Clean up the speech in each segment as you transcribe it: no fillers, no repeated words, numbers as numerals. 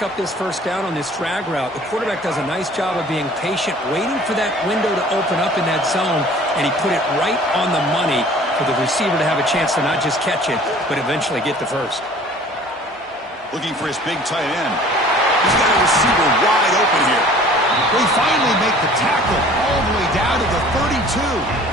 pick up this first down on this drag route. The quarterback does a nice job of being patient, waiting for that window to open up in that zone, and he put it right on the money for the receiver to have a chance to not just catch it, but eventually get the first. Looking for his big tight end. He's got a receiver wide open here. They finally make the tackle all the way down to the 32.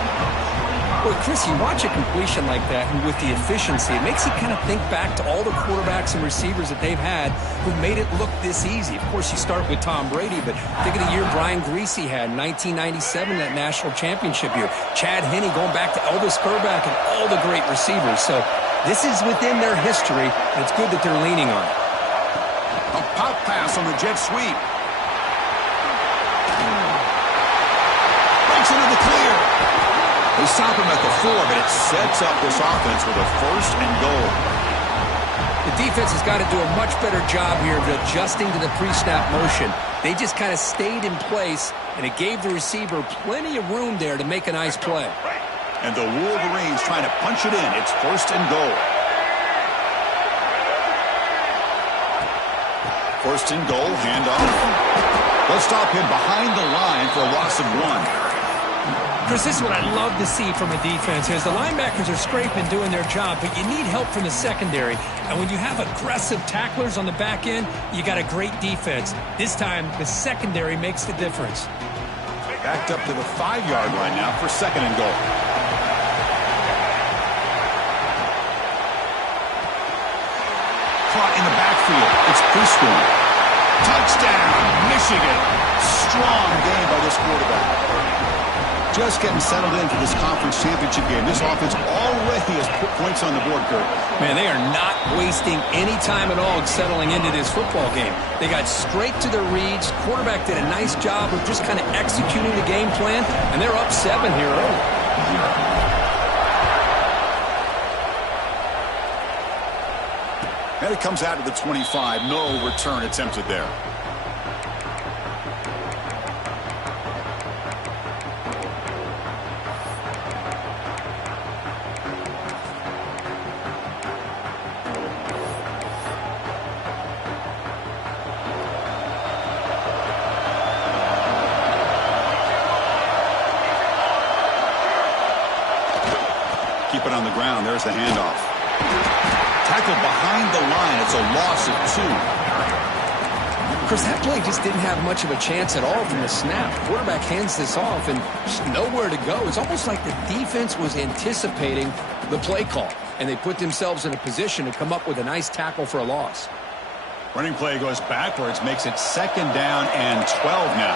Boy, Chris, you watch a completion like that, and with the efficiency, it makes you kind of think back to all the quarterbacks and receivers that they've had who made it look this easy. Of course, you start with Tom Brady, but think of the year Brian Greasy had in 1997, that national championship year. Chad Henne going back to Elvis Grbac and all the great receivers. So this is within their history, and it's good that they're leaning on it. A pop pass on the jet sweep. Breaks into the clear. They stop him at the 4, but it sets up this offense with a 1st and goal. The defense has got to do a much better job here of adjusting to the pre-snap motion. They just kind of stayed in place, and it gave the receiver plenty of room there to make a nice play. And the Wolverines trying to punch it in. It's 1st and goal. 1st and goal, handoff. They'll stop him behind the line for a loss of 1. Chris, this is what I love to see from a defense. As the linebackers are scraping, doing their job, but you need help from the secondary. And when you have aggressive tacklers on the back end, you got a great defense. This time, the secondary makes the difference. Backed up to the 5-yard line now for 2nd and goal. Caught in the backfield. It's Preschool. Touchdown, Michigan. Strong game by this quarterback. Just getting settled into this conference championship game. This offense already has put points on the board, Kurt. Man, they are not wasting any time at all settling into this football game. They got straight to their reads. Quarterback did a nice job of just kind of executing the game plan, and they're up 7 here early. And it comes out of the 25. No return attempted there. Keep it on the ground. There's the handoff. Tackled behind the line. It's a loss of 2. Chris, that play just didn't have much of a chance at all from the snap. The quarterback hands this off and just nowhere to go. It's almost like the defense was anticipating the play call, and they put themselves in a position to come up with a nice tackle for a loss. Running play goes backwards, makes it 2nd down and 12 now.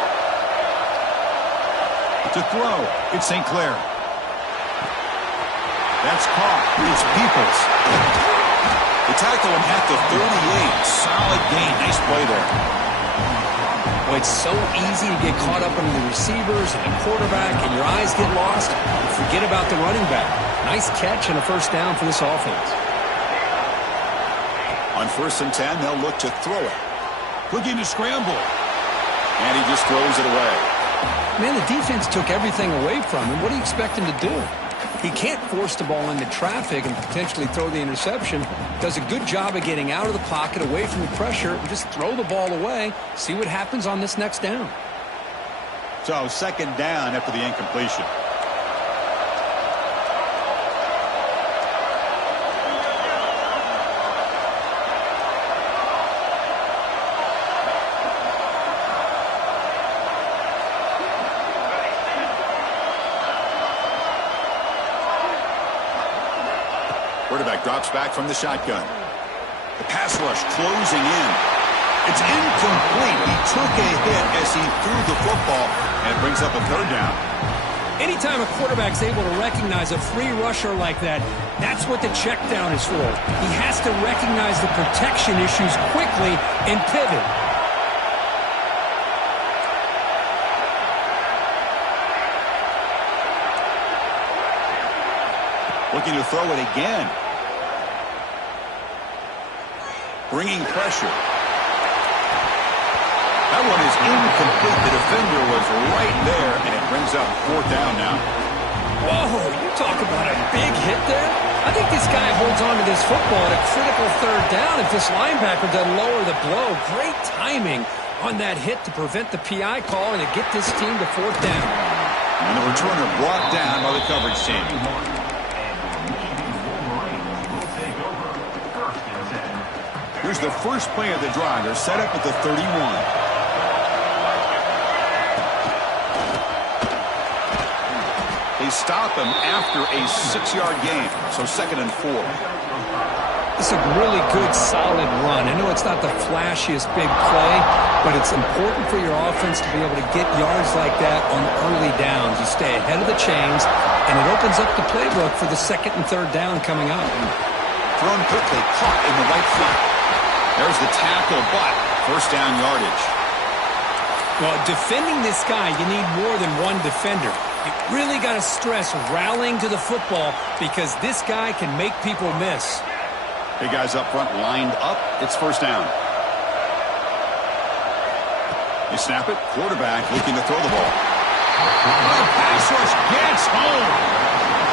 To throw, it's St. Clair. That's caught. It's Peoples. They tackle him at the 38. Solid gain. Nice play there. Well, it's so easy to get caught up in the receivers and the quarterback, and your eyes get lost. Forget about the running back. Nice catch and a 1st down for this offense. On 1st and 10, they'll look to throw it. Looking to scramble. And he just throws it away. Man, the defense took everything away from him. What do you expect him to do? He can't force the ball into traffic and potentially throw the interception. Does a good job of getting out of the pocket, away from the pressure, and just throw the ball away. See what happens on this next down. So 2nd down after the incompletion. Quarterback drops back from the shotgun. The pass rush closing in. It's incomplete. He took a hit as he threw the football, and it brings up a 3rd down. Anytime a quarterback's able to recognize a free rusher like that, that's what the check down is for. He has to recognize the protection issues quickly and pivot. Looking to throw it again. Bringing pressure. That one is incomplete. The defender was right there, and it brings up 4th down now. Whoa, you talk about a big hit there. I think this guy holds on to this football at a critical third down if this linebacker doesn't lower the blow. Great timing on that hit to prevent the PI call and to get this team to fourth down. And the returner brought down by the coverage team. Here's the first play of the drive. They're set up at the 31. They stop him after a 6-yard gain, so 2nd and 4. It's a really good, solid run. I know it's not the flashiest big play, but it's important for your offense to be able to get yards like that on early downs. You stay ahead of the chains, and it opens up the playbook for the 2nd and 3rd down coming up. Thrown quickly, caught in the right flat. There's the tackle, but first down yardage. Well, defending this guy, you need more than one defender. You really got to stress rallying to the football because this guy can make people miss. Big guys up front lined up. It's first down. They snap it. Quarterback looking to throw the ball. The pass rush gets home.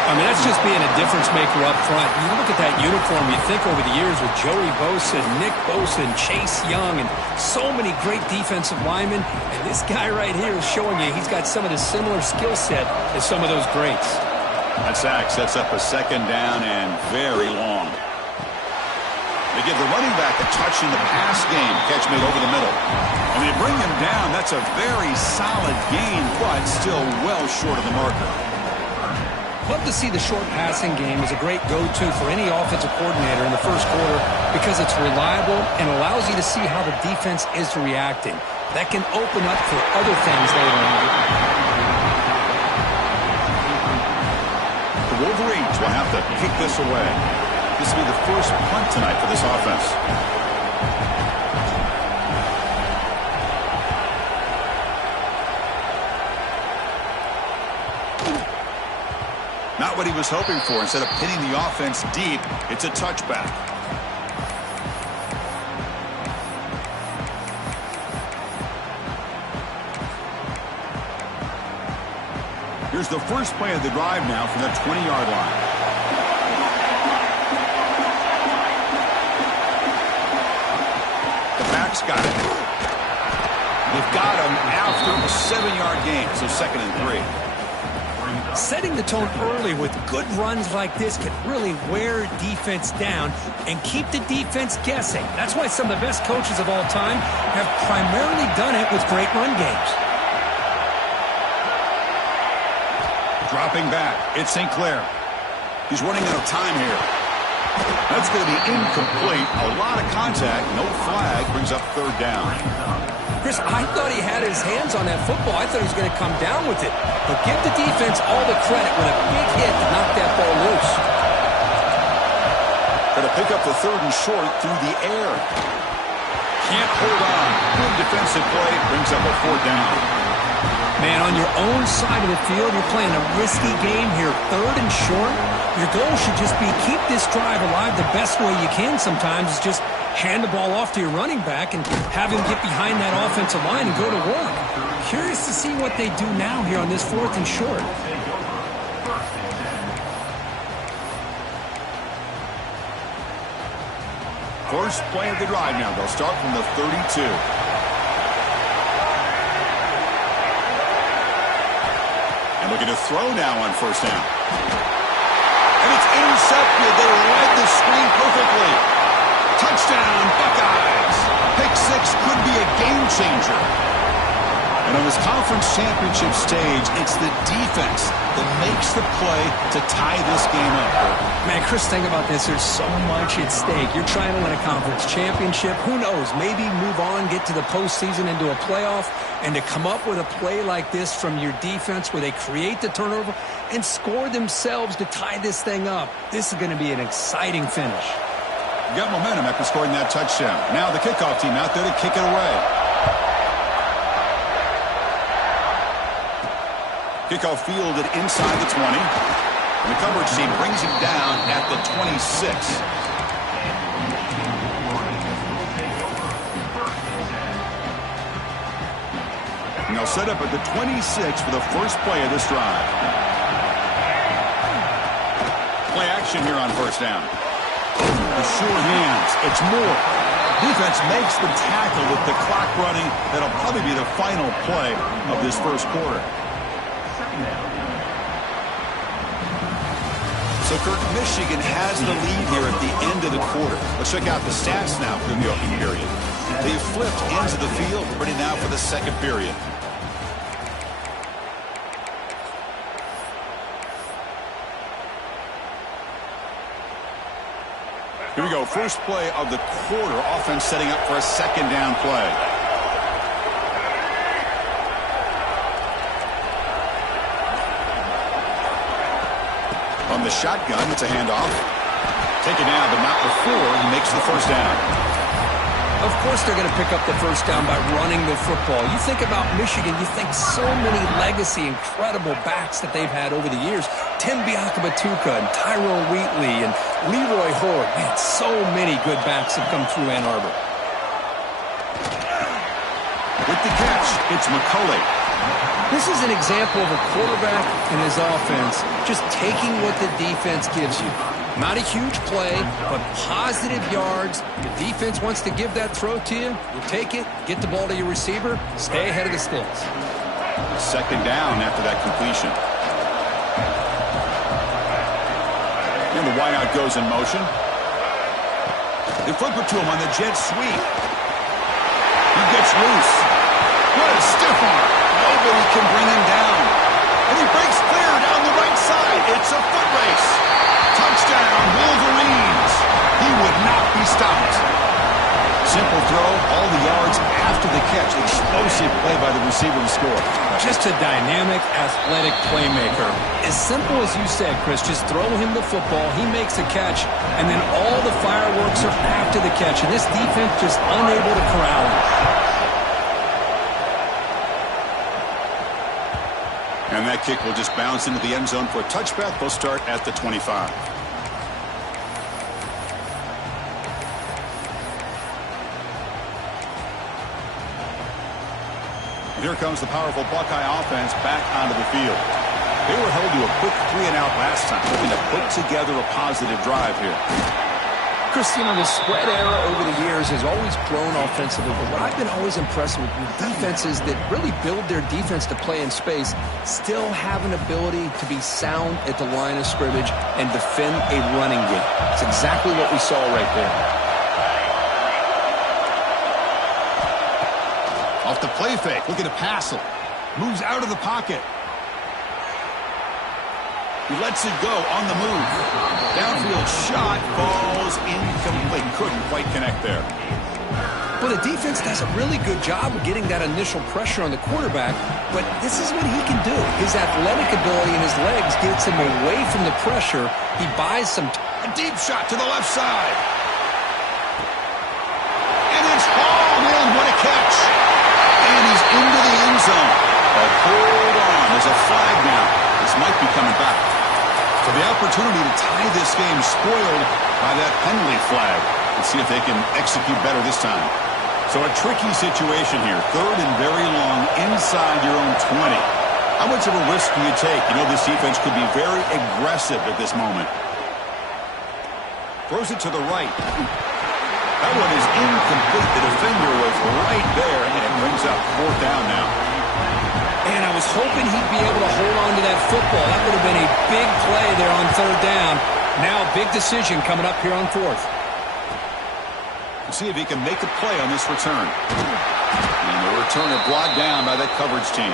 I mean, that's just being a difference maker up front. You look at that uniform, you think over the years with Joey Bosa, Nick Bosa, and Chase Young, and so many great defensive linemen. And this guy right here is showing you he's got some of the similar skill set as some of those greats. That sack sets up a 2nd down and very long. They give the running back a touch in the pass game. Catch made over the middle. And they bring him down. That's a very solid gain, but still well short of the marker. Love to see the short passing game as a great go-to for any offensive coordinator in the first quarter because it's reliable and allows you to see how the defense is reacting. That can open up for other things later on. The Wolverines will have to kick this away. This will be the first punt tonight for this offense. Not what he was hoping for. Instead of pinning the offense deep, it's a touchback. Here's the first play of the drive now from the 20-yard line. The back's got it. They've got him after a 7-yard gain, so 2nd and 3. Setting the tone early with good runs like this can really wear defense down and keep the defense guessing. That's why some of the best coaches of all time have primarily done it with great run games. Dropping back, it's St. Clair. He's running out of time here. That's going to be incomplete. A lot of contact, no flag, brings up 3rd down. Chris, I thought he had his hands on that football. I thought he was going to come down with it. But give the defense all the credit with a big hit to knock that ball loose. Got to pick up the 3rd and short through the air. Can't hold on. Good defensive play. Brings up a 4th down. Man, on your own side of the field, you're playing a risky game here. 3rd and short. Your goal should just be keep this drive alive the best way you can sometimes is just hand the ball off to your running back and have him get behind that offensive line and go to work. Curious to see what they do now here on this 4th and short. First play of the drive now. They'll start from the 32. And looking to throw now on first down. And it's intercepted. They read the screen perfectly. Touchdown, Buckeyes. Pick 6 could be a game changer. And on this conference championship stage, it's the defense that makes the play to tie this game up. Man, Chris, think about this. There's so much at stake. You're trying to win a conference championship. Who knows? Maybe move on, get to the postseason, into a playoff. And to come up with a play like this from your defense where they create the turnover and score themselves to tie this thing up, this is going to be an exciting finish. Got momentum after scoring that touchdown. Now the kickoff team out there to kick it away. Kickoff fielded inside the 20. And the coverage team brings him down at the 26. And they'll set up at the 26 for the first play of this drive. Play action. action here on first down. The sure hands. It's Moore. Defense makes the tackle with the clock running. That'll probably be the final play of this first quarter. So, Kirk, Michigan has the lead here at the end of the quarter. Let's check out the stats now from the opening period. They've flipped into the field, ready now for the second period. Here we go. First play of the quarter. Offense setting up for a second down play. On the shotgun, it's a handoff. Taken down, but not before he makes the first down. Of course they're going to pick up the first down by running the football. You think about Michigan, you think so many legacy, incredible backs that they've had over the years. Tim Biakabatuka and Tyrone Wheatley and Leroy Horde. Man, so many good backs have come through Ann Arbor. With the catch, it's McCulley. This is an example of a quarterback and his offense just taking what the defense gives you. Not a huge play, but positive yards. The defense wants to give that throw to you. You take it, get the ball to your receiver, stay ahead of the sticks. Second down after that completion. And the wideout goes in motion. They flip it to him on the jet sweep. He gets loose. What a stiff arm. Nobody can bring him down. And he breaks clear down the right side. It's a foot race. Touchdown, Wolverines. He would not be stopped. Simple throw, all the yards after the catch. Explosive play by the receiver to score. Just a dynamic, athletic playmaker. As simple as you said, Chris, just throw him the football, he makes a catch, and then all the fireworks are after the catch. And this defense just unable to corral him. And that kick will just bounce into the end zone for a touchback. They'll start at the 25. And here comes the powerful Buckeye offense back onto the field. They were held to a quick 3-and-out last time, hoping to put together a positive drive here. Chris, you know, the spread era over the years has always grown offensively, but what I've been always impressed with defenses that really build their defense to play in space still have an ability to be sound at the line of scrimmage and defend a running game. It's exactly what we saw right there. Off the play fake, looking to pass him. Moves out of the pocket. He lets it go on the move. Downfield shot falls incomplete. Couldn't quite connect there. Well, the defense does a really good job of getting that initial pressure on the quarterback, but this is what he can do. His athletic ability and his legs gets him away from the pressure. He buys some a deep shot to the left side. And it's hauled in. What a catch. And he's into the end zone. But hold on. There's a flag now. This might be coming back. So the opportunity to tie this game spoiled by that penalty flag. Let's see if they can execute better this time. So a tricky situation here. Third and very long inside your own 20. How much of a risk do you take? You know this defense could be very aggressive at this moment. Throws it to the right. That one is incomplete. The defender was right there, and it brings up fourth down now. And I was hoping he'd be able to hold on to that football. That would have been a big play there on third down. Now a big decision coming up here on fourth. We'll see if he can make a play on this return. And the returner brought down by that coverage team.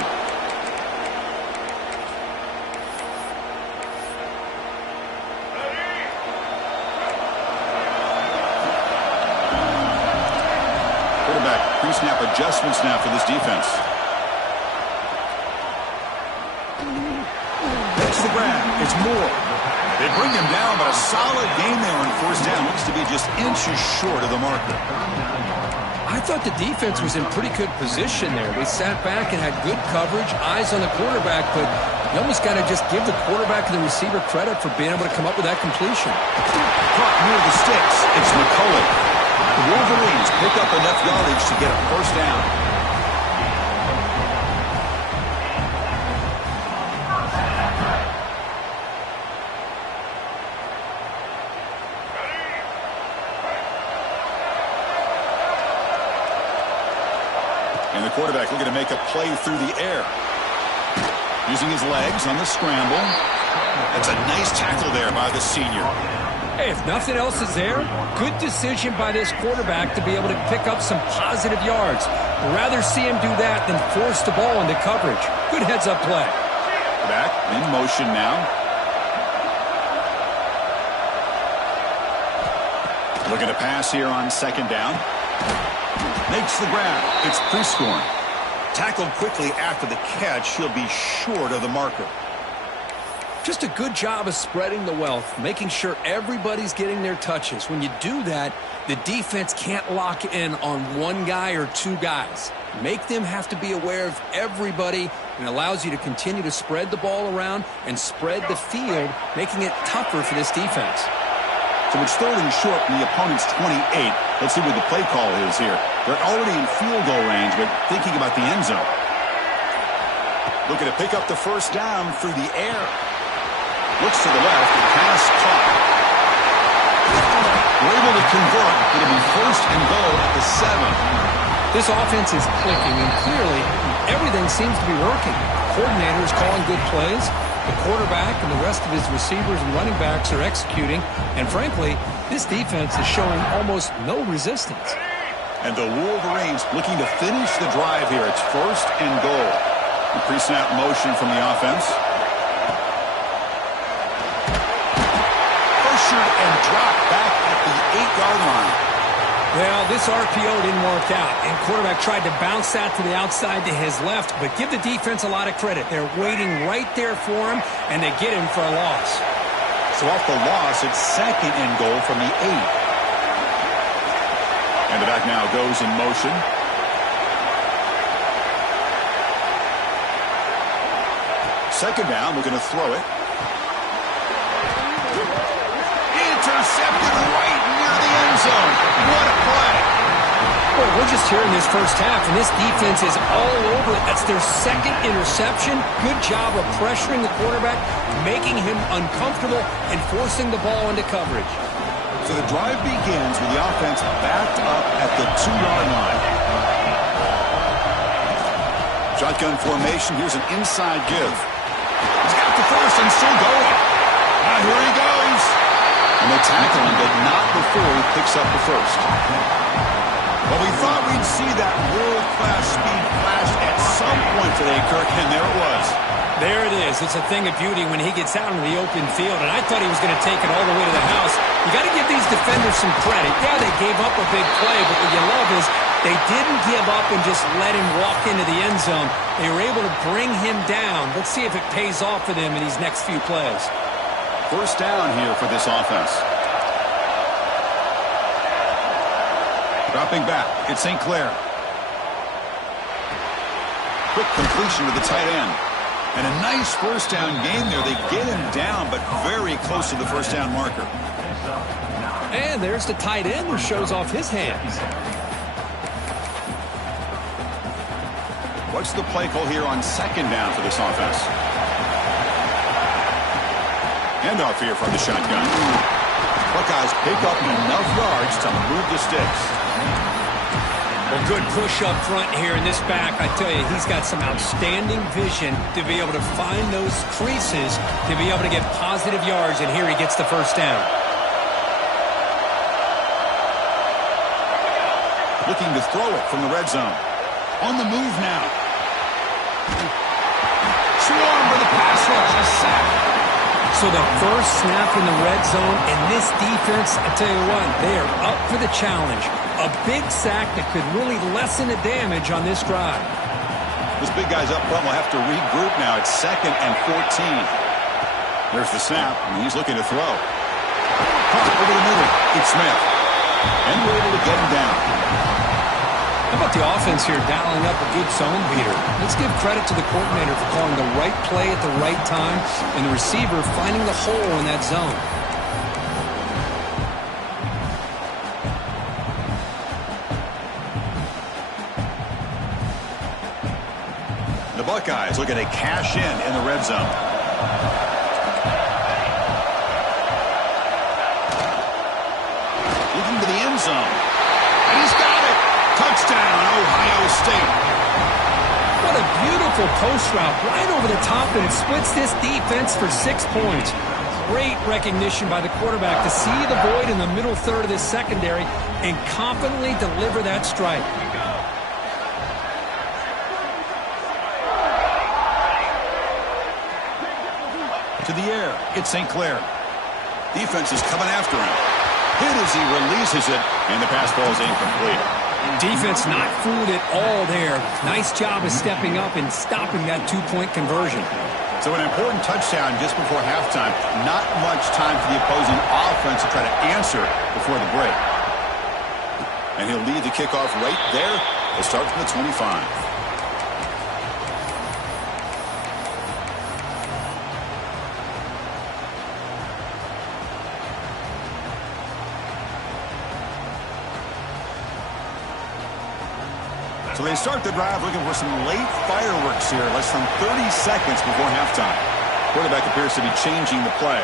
Quarterback pre-snap adjustments now for this defense. The grab. It's Moore. They bring him down, but a solid game there on first down. Looks to be just inches short of the marker. I thought the defense was in pretty good position there. They sat back and had good coverage, eyes on the quarterback, but you almost got to just give the quarterback and the receiver credit for being able to come up with that completion. Caught near the sticks. It's McCulley. The Wolverines pick up enough yardage to get a first down. And the quarterback looking to make a play through the air. Using his legs on the scramble. That's a nice tackle there by the senior. Hey, if nothing else is there, good decision by this quarterback to be able to pick up some positive yards. Rather see him do that than force the ball into coverage. Good heads-up play. Back in motion now. Looking to pass here on second down. Makes the grab. It's Prescorn. Tackled quickly after the catch. He'll be short of the marker. Just a good job of spreading the wealth, making sure everybody's getting their touches. When you do that, the defense can't lock in on one guy or two guys. Make them have to be aware of everybody, and allows you to continue to spread the ball around and spread the field, making it tougher for this defense. So it's third and short from the opponent's 28. Let's see what the play call is here. They're already in field goal range, but thinking about the end zone. Looking to pick up the first down through the air. Looks to the left, pass caught. We're able to convert. It'll be first and goal at the 7. This offense is clicking, and clearly everything seems to be working. The coordinator is calling good plays. The quarterback and the rest of his receivers and running backs are executing. And frankly, this defense is showing almost no resistance. And the Wolverines looking to finish the drive here. It's first and goal. The pre-snap motion from the offense. And drop back at the 8-yard line. Well, this RPO didn't work out, and quarterback tried to bounce that to the outside to his left, but give the defense a lot of credit. They're waiting right there for him, and they get him for a loss. So off the loss, it's second and goal from the 8. And the back now goes in motion. Second down, we're going to throw it. Intercepted right near the end zone. What a play. Well, we're just here in this first half, and this defense is all over it. That's their second interception. Good job of pressuring the quarterback, making him uncomfortable, and forcing the ball into coverage. So the drive begins with the offense backed up at the 2-yard line. Shotgun formation. Here's an inside give. He's got the first and still going. Here he goes. And they tackle him, but not before he picks up the first. Well, we thought we'd see that world-class speed flash at some point today, Kirk, and there it was. There it is. It's a thing of beauty when he gets out into the open field, and I thought he was going to take it all the way to the house. You got to give these defenders some credit. Yeah, they gave up a big play, but what you love is they didn't give up and just let him walk into the end zone. They were able to bring him down. Let's see if it pays off for them in these next few plays. First down here for this offense. Dropping back, it's St. Clair. Quick completion to the tight end. And a nice first down game there. They get him down, but very close to the first down marker. And there's the tight end who shows off his hands. What's the play call here on second down for this offense? Handoff here from the shotgun. Buckeyes pick up enough yards to move the sticks. Well, good push up front here in this back. I tell you, he's got some outstanding vision to be able to find those creases, to be able to get positive yards, and here he gets the first down. Looking to throw it from the red zone. On the move now. Swarm for the pass rush. A sack. So the first snap in the red zone, and this defense, I tell you what, they are up for the challenge. A big sack that could really lessen the damage on this drive. This big guy's up front will have to regroup now. It's second and 14. There's the snap, and he's looking to throw. Caught over the middle. It's Smith. And we're able to get him down. How about the offense here dialing up a good zone beater? Let's give credit to the coordinator for calling the right play at the right time and the receiver finding the hole in that zone. The Buckeyes looking to cash in the red zone. Looking to the end zone. And he's got it. Touchdown, Ohio State. post route right over the top and splits this defense for 6 points. Great recognition by the quarterback to see the void in the middle third of this secondary and confidently deliver that strike. To the air, it's St. Clair. Defense is coming after him. Hit as he releases it, and the pass ball is incomplete. Defense not fooled at all there. Nice job of stepping up and stopping that 2-point conversion. So an important touchdown just before halftime. Not much time for the opposing offense to try to answer before the break. And he'll lead the kickoff right there. We'll start from the 25. So they start the drive looking for some late fireworks here. Less than 30 seconds before halftime. Quarterback appears to be changing the play.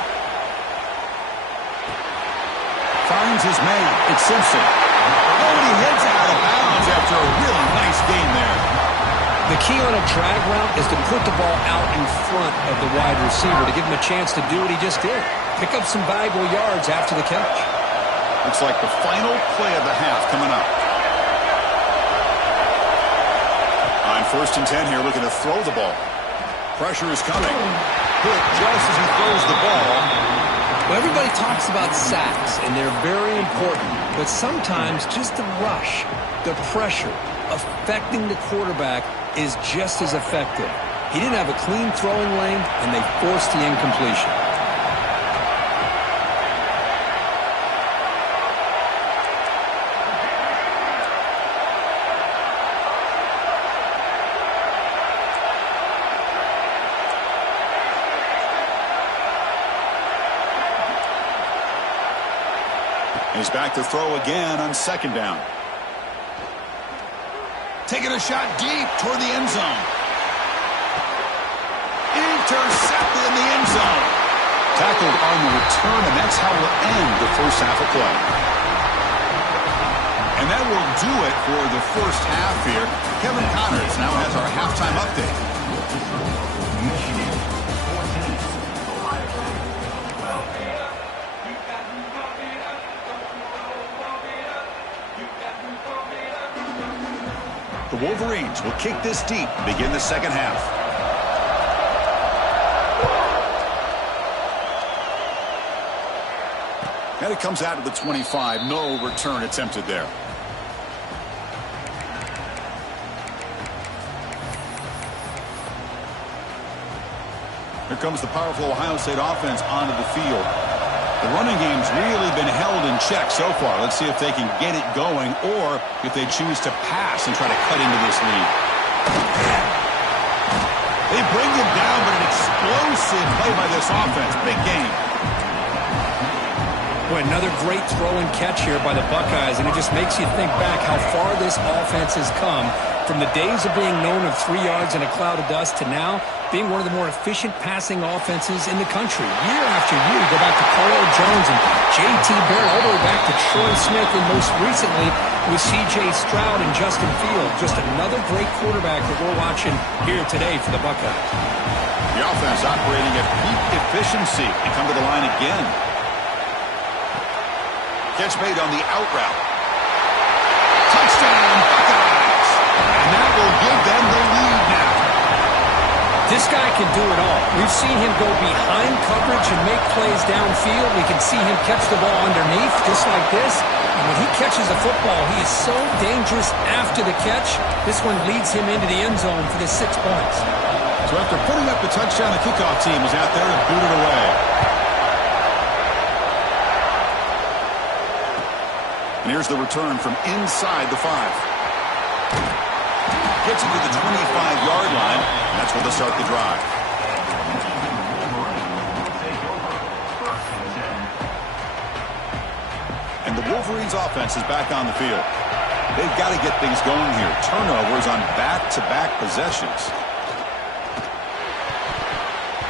Finds his man. It's Simpson. Oh, and he heads out of bounds after a really nice gain there. The key on a drag route is to put the ball out in front of the wide receiver to give him a chance to do what he just did. Pick up some valuable yards after the catch. Looks like the final play of the half coming up. On 1st and 10 here, looking to throw the ball. Pressure is coming. Hit just as he throws the ball. Well, everybody talks about sacks, and they're very important. But sometimes just the rush, the pressure, affecting the quarterback is just as effective. He didn't have a clean throwing lane, and they forced the incompletion. He's back to throw again on 2nd down. Taking a shot deep toward the end zone. Intercepted in the end zone. Tackled on the return, and that's how we'll end the first half of play. And that will do it for the first half here. Kevin Connors now has our halftime update. The Wolverines will kick this deep and begin the second half. And it comes out to the 25. No return attempted there. Here comes the powerful Ohio State offense onto the field. The running game's really been held in check so far. Let's see if they can get it going or if they choose to pass and try to cut into this lead. They bring him down, but an explosive play by this offense. Big game. Boy, another great throw and catch here by the Buckeyes, and it just makes you think back how far this offense has come from the days of being known of 3 yards in a cloud of dust to now being one of the more efficient passing offenses in the country. Year after year, you go back to Carl Jones and J.T. Barrett, all the way back to Troy Smith, and most recently with C.J. Stroud and Justin Fields. Just another great quarterback that we're watching here today for the Buckeyes. The offense operating at peak efficiency and come to the line again. Catch made on the out route. Touchdown, Buckeyes! And that will give them the lead now. This guy can do it all. We've seen him go behind coverage and make plays downfield. We can see him catch the ball underneath just like this. And when he catches the football, he is so dangerous after the catch. This one leads him into the end zone for the 6 points. So after putting up the touchdown, the kickoff team is out there to boot it away. And here's the return from inside the 5. Gets him to the 25-yard line. And that's where they'll start the drive. And the Wolverines offense is back on the field. They've got to get things going here. Turnovers on back-to-back possessions.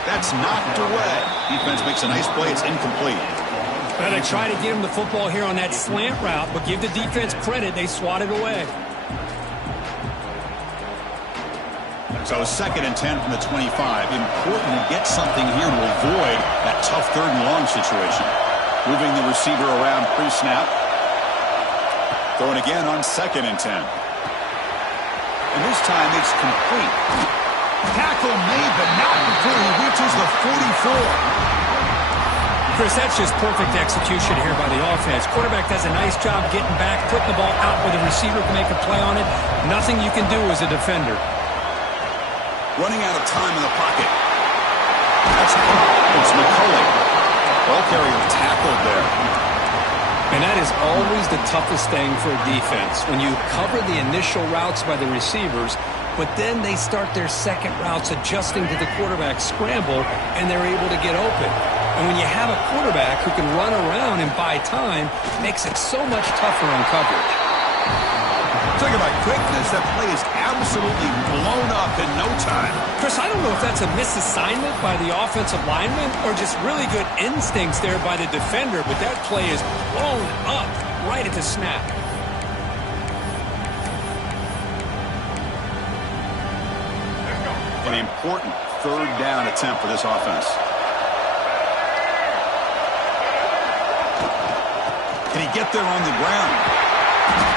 That's knocked away. Defense makes a nice play. It's incomplete. Well, they try to give him the football here on that slant route, but give the defense credit. They swat it away. So 2nd and 10 from the 25. Important to get something here to avoid that tough 3rd and long situation. Moving the receiver around pre-snap. Throwing again on 2nd and 10. And this time it's complete. Tackle made, but not before he reaches the 44. Chris, that's just perfect execution here by the offense. Quarterback does a nice job getting back, putting the ball out where the receiver can make a play on it. Nothing you can do as a defender. Running out of time in the pocket. It's McCulley. Ball carrier tackled there. And that is always the toughest thing for a defense. When you cover the initial routes by the receivers, but then they start their second routes adjusting to the quarterback's scramble, and they're able to get open. And when you have a quarterback who can run around and buy time, it makes it so much tougher on coverage. Talking about quickness, that play is absolutely blown up in no time. Chris, I don't know if that's a misassignment by the offensive lineman or just really good instincts there by the defender, but that play is blown up right at the snap. An important 3rd down attempt for this offense. Can he get there on the ground?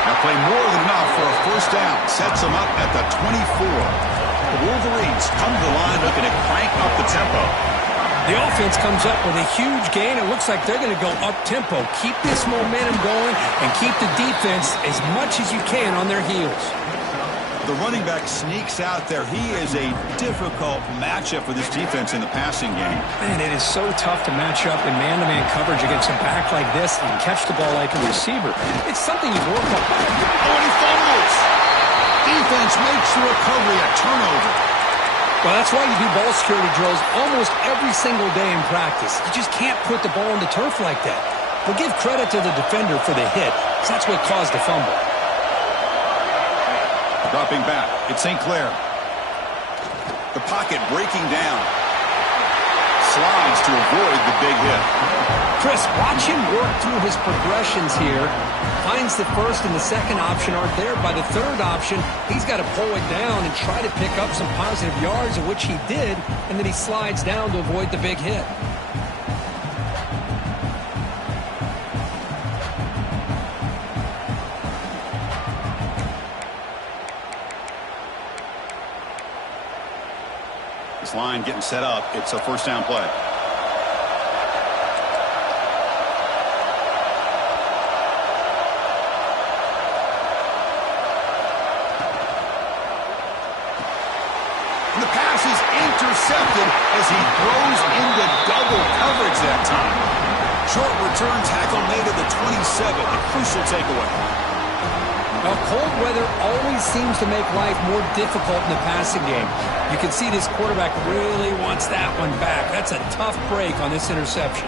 Now play more than enough for a 1st down. Sets him up at the 24. The Wolverines come to the line looking to crank up the tempo. The offense comes up with a huge gain. It looks like they're going to go up-tempo. Keep this momentum going and keep the defense as much as you can on their heels. The running back sneaks out there. He is a difficult matchup for this defense in the passing game. Man, it is so tough to match up in man-to-man coverage against a back like this and catch the ball like a receiver. It's something you work on. Oh, and he fumbles. Defense makes the recovery a turnover. Well, that's why you do ball security drills almost every single day in practice. You just can't put the ball on the turf like that. But give credit to the defender for the hit, because that's what caused the fumble. Dropping back, it's St. Clair. The pocket breaking down. Slides to avoid the big hit. Chris, watch him work through his progressions here. Finds the 1st and the 2nd option aren't there. By the 3rd option, he's got to pull it down and try to pick up some positive yards, of which he did, and then he slides down to avoid the big hit. This line getting set up. It's a 1st down play. And the pass is intercepted as he throws into double coverage that time. Short return tackle made at the 27. A crucial takeaway. Well, cold weather always seems to make life more difficult in the passing game. You can see this quarterback really wants that one back. That's a tough break on this interception.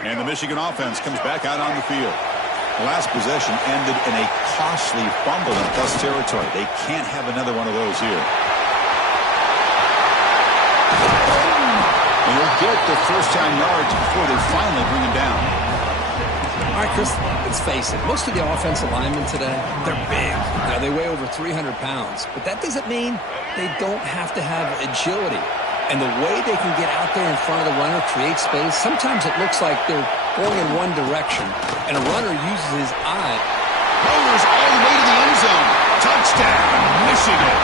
And the Michigan offense comes back out on the field. The last possession ended in a costly fumble in plus territory. They can't have another one of those here. And they'll get the 1st down yards before they finally bring him down. All right, Chris, let's face it. Most of the offensive linemen today, they're big. Now, they weigh over 300 pounds. But that doesn't mean they don't have to have agility. And the way they can get out there in front of the runner, create space, sometimes it looks like they're going in one direction, and a runner uses his eye. Powers all the way to the end zone. Touchdown, Michigan.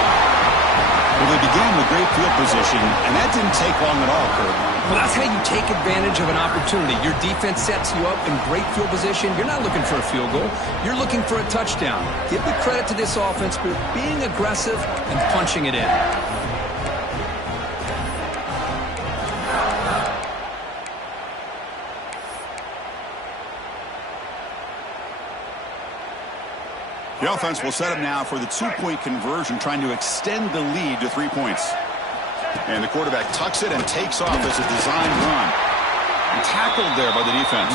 Well, they began with great field position, and that didn't take long at all, Kurt. Well, that's how you take advantage of an opportunity. Your defense sets you up in great field position. You're not looking for a field goal. You're looking for a touchdown. Give the credit to this offense for being aggressive and punching it in. The offense will set up now for the 2-point conversion, trying to extend the lead to 3 points. And the quarterback tucks it and takes off as a designed run. And tackled there by the defense.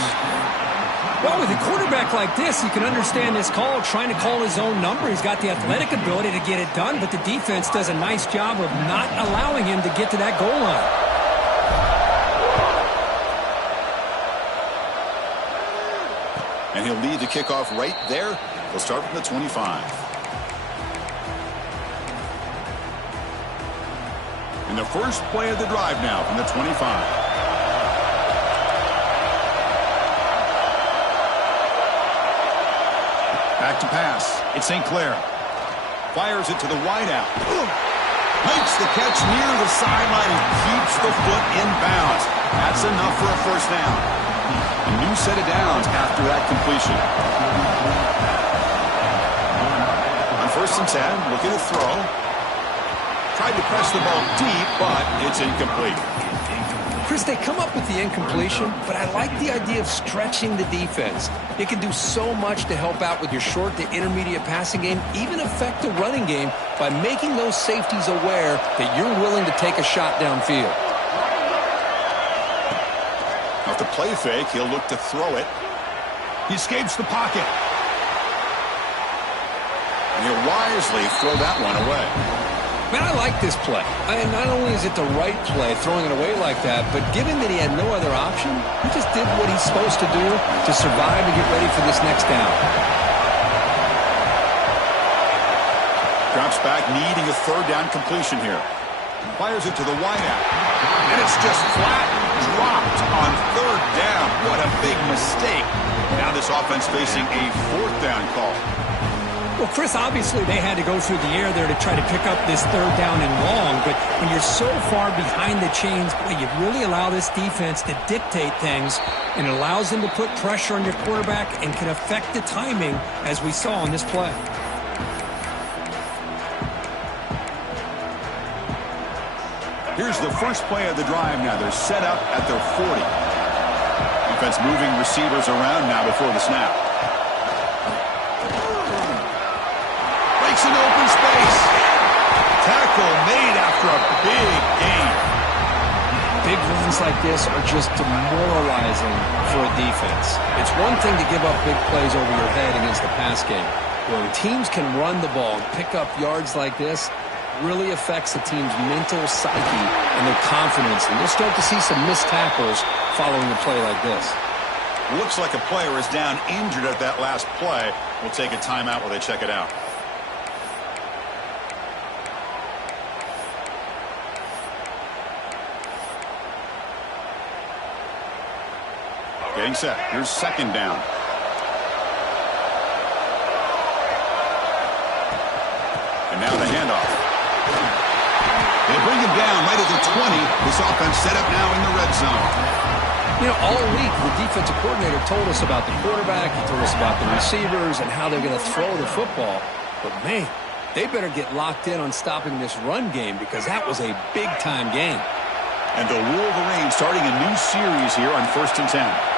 Well, with a quarterback like this, you can understand this call, trying to call his own number. He's got the athletic ability to get it done, but the defense does a nice job of not allowing him to get to that goal line. And he'll lead the kickoff right there. He'll start from the 25. And the first play of the drive now from the 25. Back to pass. It's St. Clair. Fires it to the wideout. Makes the catch near the sideline and keeps the foot in bounds. That's enough for a first down. A new set of downs after that completion. On 1st and 10, looking to throw. Tried to press the ball deep, but it's incomplete. Chris, they come up with the incompletion, but I like the idea of stretching the defense. It can do so much to help out with your short to intermediate passing game, even affect the running game by making those safeties aware that you're willing to take a shot downfield. Off the play fake, he'll look to throw it. He escapes the pocket. And he'll wisely throw that one away. Man, I like this play. And not only is it the right play, throwing it away like that, but given that he had no other option, he just did what he's supposed to do to survive and get ready for this next down. Drops back, needing a 3rd down completion here. Fires it to the wideout. And it's just flat dropped on 3rd down. What a big mistake. Now this offense facing a 4th down call. Well, Chris, obviously they had to go through the air there to try to pick up this 3rd down and long, but when you're so far behind the chains, boy, you really allow this defense to dictate things, and it allows them to put pressure on your quarterback and can affect the timing, as we saw on this play. Here's the first play of the drive now. They're set up at their 40. Defense moving receivers around now before the snap. In open space. Tackle made after a big gain. Big runs like this are just demoralizing for a defense. It's one thing to give up big plays over your head against the pass game. When teams can run the ball and pick up yards like this, really affects the team's mental psyche and their confidence. And you'll start to see some missed tackles following a play like this. Looks like a player is down injured at that last play. We'll take a timeout while they check it out. Getting set. Here's 2nd down. And now the handoff. They bring him down right at the 20. This offense set up now in the red zone. You know, all week, the defensive coordinator told us about the quarterback. He told us about the receivers and how they're going to throw the football. But, man, they better get locked in on stopping this run game because that was a big-time game. And the Wolverines starting a new series here on 1st and 10.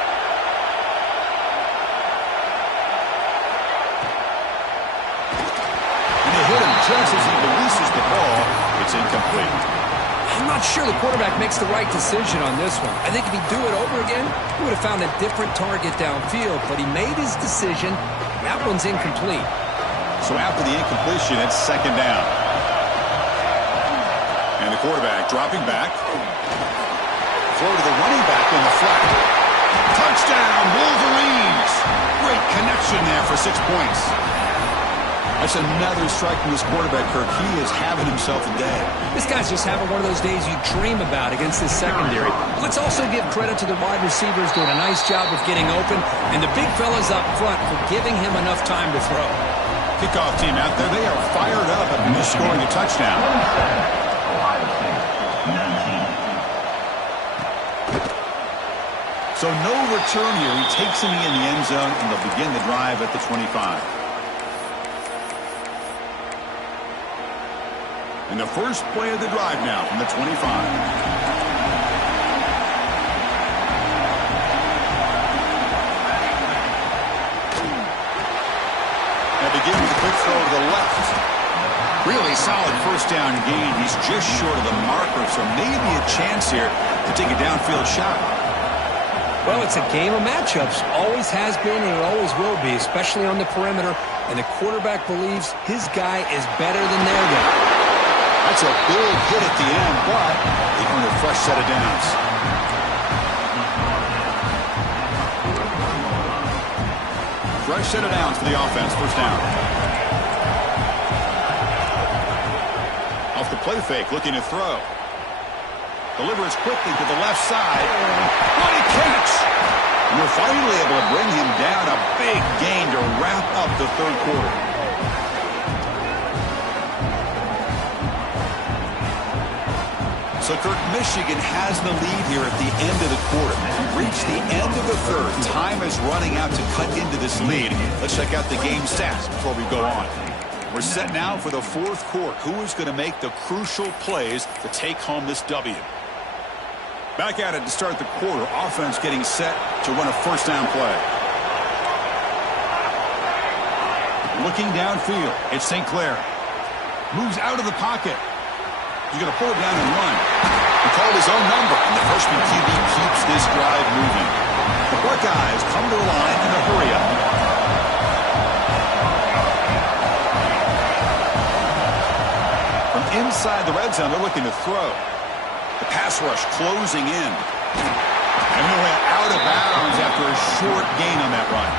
Just as he releases the ball, it's incomplete. I'm not sure the quarterback makes the right decision on this one. I think if he'd do it over again, he would have found a different target downfield, but he made his decision. That one's incomplete. So after the incompletion, it's 2nd down. And the quarterback dropping back. Throw to the running back in the flat. Touchdown, Wolverines! Great connection there for 6 points. That's another strike from this quarterback, Kirk. He is having himself a day. This guy's just having one of those days you dream about against this secondary. Let's also give credit to the wide receivers doing a nice job of getting open, and the big fellas up front for giving him enough time to throw. Kickoff team out there, they are fired up after scoring a touchdown. So no return here. He takes him in the end zone, and they'll begin the drive at the 25. And the first play of the drive now from the 25. Now begin with a quick throw to the left. Really solid 1st down gain. He's just short of the marker, so maybe a chance here to take a downfield shot. Well, it's a game of matchups. Always has been and it always will be, especially on the perimeter. And the quarterback believes his guy is better than their guy. That's a big hit at the end, but they earn a fresh set of downs. Fresh set of downs for the offense. First down. Off the play fake, looking to throw. Delivers quickly to the left side. What a catch! And we're finally able to bring him down. A big gain to wrap up the third quarter. So, Kirk, Michigan has the lead here at the end of the quarter. We've reached the end of the third. Time is running out to cut into this lead. Let's check out the game stats before we go on. We're set now for the fourth quarter. Who is going to make the crucial plays to take home this W? Back at it to start the quarter. Offense getting set to run a first down play. Looking downfield. It's St. Clair. Moves out of the pocket. He's going to pull it down and run. He called his own number, and the freshman QB keeps this drive moving. The Buckeyes come to the line in a hurry up. From inside the red zone, they're looking to throw. The pass rush closing in. And he went out of bounds after a short gain on that run.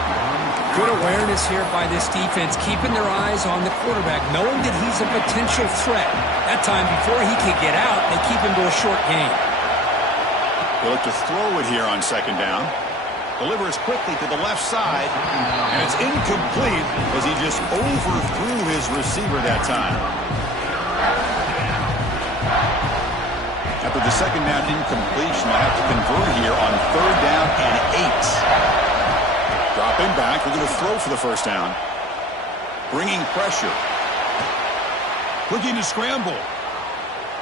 Good awareness here by this defense, keeping their eyes on the quarterback, knowing that he's a potential threat. That time, before he could get out, they keep him to a short gain. They look to throw it here on second down. Delivers quickly to the left side, and it's incomplete as he just overthrew his receiver that time. After the second down incompletion, they'll have to convert here on third down and 8. Dropping back, we're going to throw for the first down. Bringing pressure. Looking to scramble.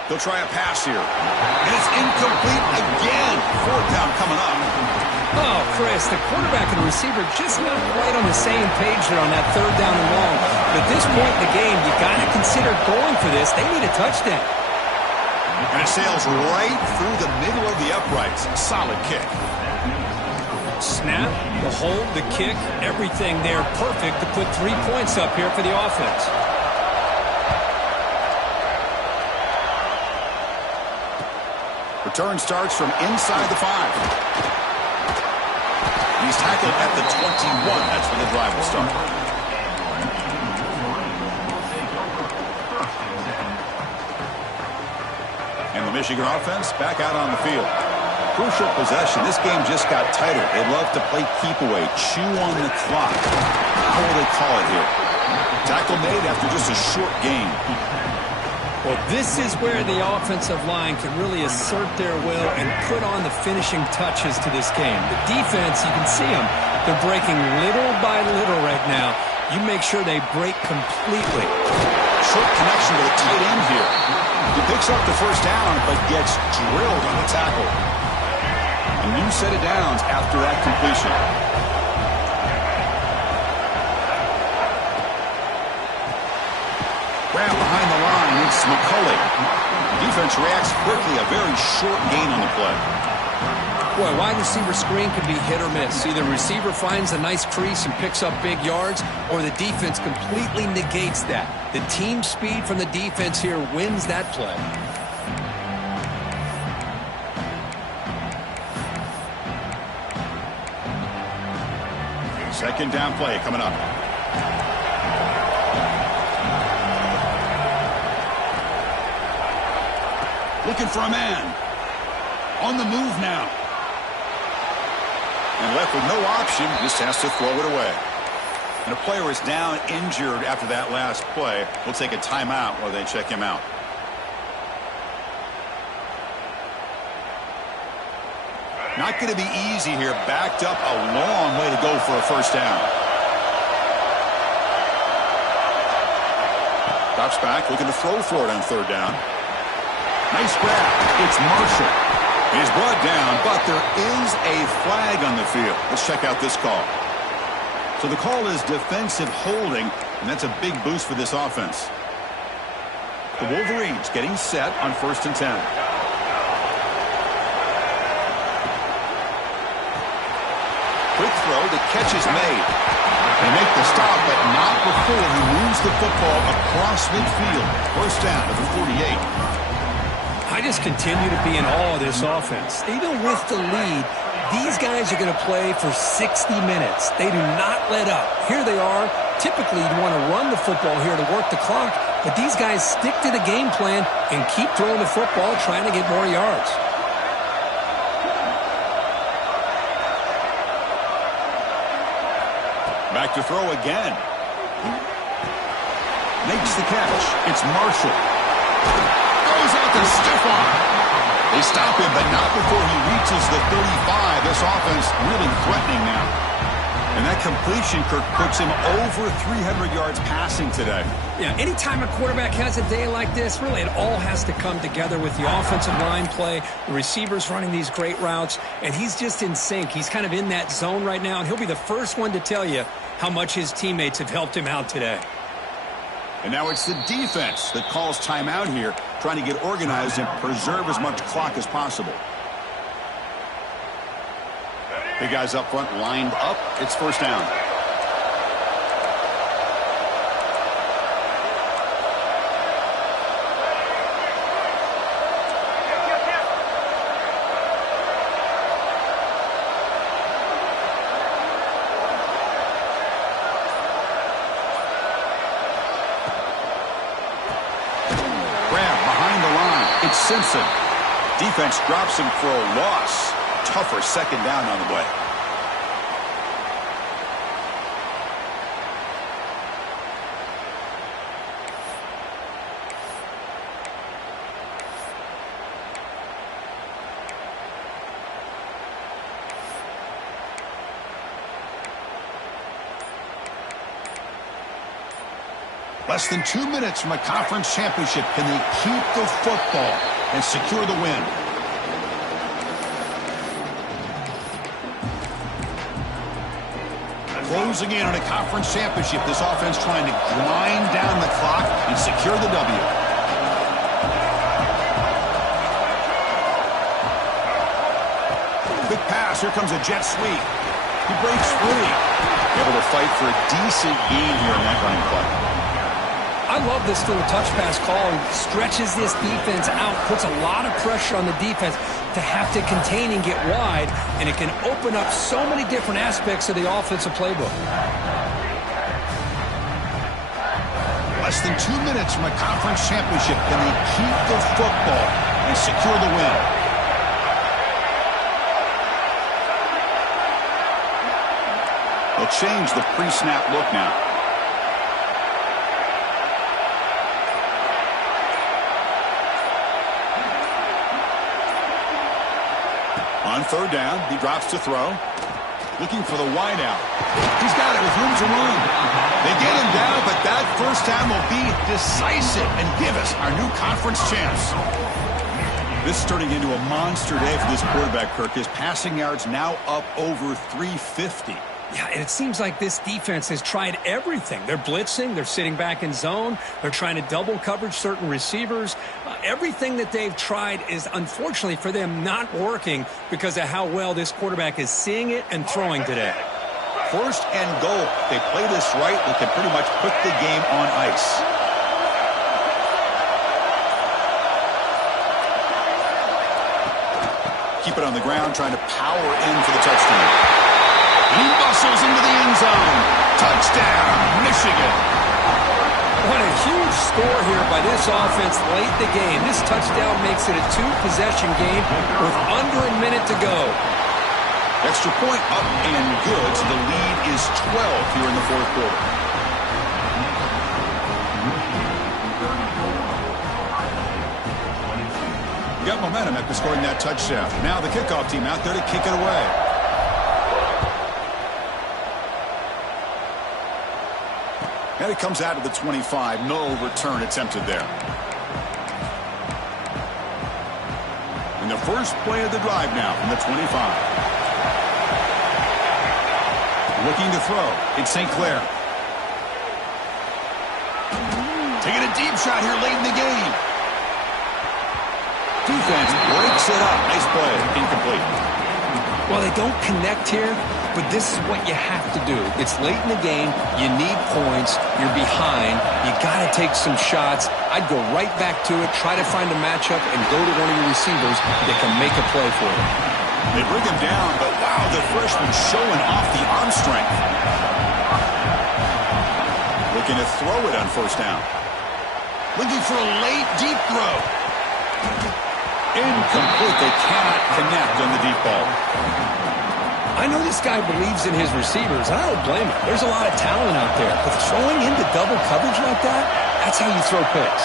They'll try a pass here. And it's incomplete again. Fourth down coming up. Oh, Chris, the quarterback and the receiver just not quite on the same page there on that third down and long. But at this point in the game, you got to consider going for this. They need a touchdown. And it sails right through the middle of the uprights. Solid kick. Snap, the hold, the kick, everything there perfect to put 3 points up here for the offense. Return starts from inside the 5. He's tackled at the 21. That's where the drive will start. And the Michigan offense back out on the field. Crucial possession. This game just got tighter. They love to play keep away, chew on the clock. How will they call it here? Tackle made after just a short gain. Well, this is where the offensive line can really assert their will and put on the finishing touches to this game. The defense, you can see them. They're breaking little by little right now. You make sure they break completely. Short connection with a tight end here. He picks up the first down, but gets drilled on the tackle. A new set of downs after that completion. Grab behind the line, it's McCulley. Defense reacts quickly, a very short gain on the play. Boy, wide receiver screen can be hit or miss. Either the receiver finds a nice crease and picks up big yards, or the defense completely negates that. The team speed from the defense here wins that play. Second down play coming up. Looking for a man. On the move now. And left with no option, just has to throw it away. And a player is down injured after that last play. We'll take a timeout while they check him out. Not going to be easy here. Backed up a long way to go for a first down. Drops back, looking to throw for it on third down. Nice grab. It's Marshall. He's brought down, but there is a flag on the field. Let's check out this call. So the call is defensive holding, and that's a big boost for this offense. The Wolverines getting set on 1st and 10. throw. The catch is made. They make the stop, but not before he moves the football across midfield. First down at the 48. I just continue to be in awe of this offense. Even with the lead, these guys are going to play for 60 minutes. They do not let up. Here they are. Typically, you want to run the football here to work the clock, but these guys stick to the game plan and keep throwing the football, trying to get more yards. Back to throw again. Makes the catch. It's Marshall. Goes out to stiff arm. They stop him, but not before he reaches the 35. This offense really threatening now. And that completion, Kirk, puts him over 300 yards passing today. Yeah, anytime a quarterback has a day like this, really it all has to come together with the offensive line play, the receivers running these great routes, and he's just in sync. He's kind of in that zone right now, and he'll be the first one to tell you how much his teammates have helped him out today. And now it's the defense that calls timeout here, trying to get organized and preserve as much clock as possible. Big guys up front lined up. It's first down. Grab behind the line. It's Simpson. Defense drops him for a loss. Tougher second down on the way. Less than 2 minutes from a conference championship. Can they keep the football and secure the win? Closing in on a conference championship. This offense trying to grind down the clock and secure the W. Quick pass. Here comes a jet sweep. He breaks free. Able to fight for a decent gain here in that running play. I love this little touch pass call. He stretches this defense out, puts a lot of pressure on the defense to have to contain and get wide, and it can open up so many different aspects of the offensive playbook. Less than 2 minutes from a conference championship. Can they keep the football and secure the win? They'll change the pre-snap look now. On third down, he drops to throw. Looking for the wideout. He's got it with room to run. They get him down, but that first down will be decisive and give us our new conference champs. This is turning into a monster day for this quarterback, Kirk. His passing yards now up over 350. Yeah, and it seems like this defense has tried everything. They're blitzing. They're sitting back in zone. They're trying to double coverage certain receivers. Everything that they've tried is, unfortunately for them, not working because of how well this quarterback is seeing it and throwing today. First and goal. They play this right. They can pretty much put the game on ice. Keep it on the ground, trying to power in for the touchdown. He bustles into the end zone. Touchdown, Michigan. What a huge score here by this offense late in the game. This touchdown makes it a two-possession game with under a minute to go. Extra point up and good, so the lead is 12 here in the fourth quarter. Got momentum after scoring that touchdown. Now the kickoff team out there to kick it away. And it comes out of the 25. No return attempted there. And the first play of the drive now from the 25. Looking to throw. It's St. Clair. Taking a deep shot here late in the game. Defense breaks it up. Nice play. Incomplete. Well, they don't connect here, but this is what you have to do. It's late in the game. You need points. You're behind. You got to take some shots. I'd go right back to it, try to find a matchup, and go to one of your receivers that can make a play for you. They bring him down, but wow, the freshman showing off the arm strength. Looking to throw it on first down. Looking for a late, deep throw. Incomplete. They cannot connect on the deep ball. I know this guy believes in his receivers, and I don't blame him. There's a lot of talent out there, but throwing into double coverage like that, that's how you throw picks.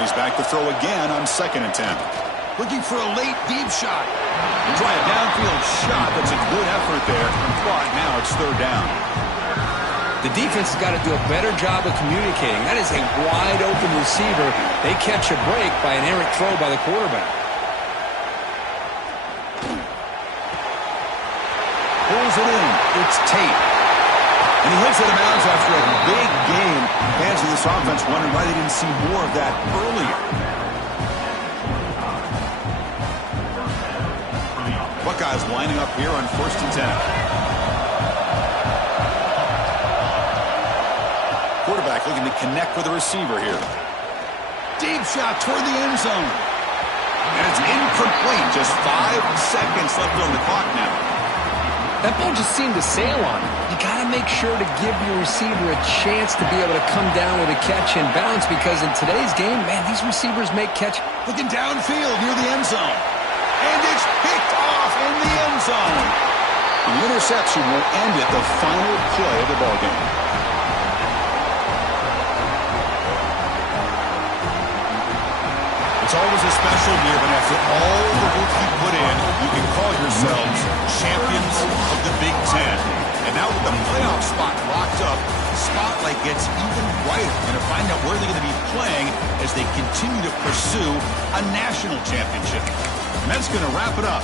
He's back to throw again on 2nd and 10. Looking for a late, deep shot. Try a downfield shot. That's a good effort there. But now it's 3rd down. The defense has got to do a better job of communicating. That is a wide-open receiver. They catch a break by an errant throw by the quarterback. Pulls it in. It's Tate. And he hits it out of bounds after a big game. Fans of this offense wondering why they didn't see more of that earlier. Buckeyes lining up here on 1st and 10. Quarterback looking to connect with the receiver here. Deep shot toward the end zone. And it's incomplete. Just 5 seconds left on the clock now. That ball just seemed to sail on him. You got to make sure to give your receiver a chance to be able to come down with a catch and bounce, because in today's game, man, these receivers make catch. Looking downfield near the end zone. And it's picked off in the end zone. The interception will end at the final play of the ballgame. It's always a special year, but after all the work you put in, you can call yourselves champions of the Big Ten. And now with the playoff spot locked up, the spotlight gets even brighter. We're going to find out where they're going to be playing as they continue to pursue a national championship. And that's going to wrap it up.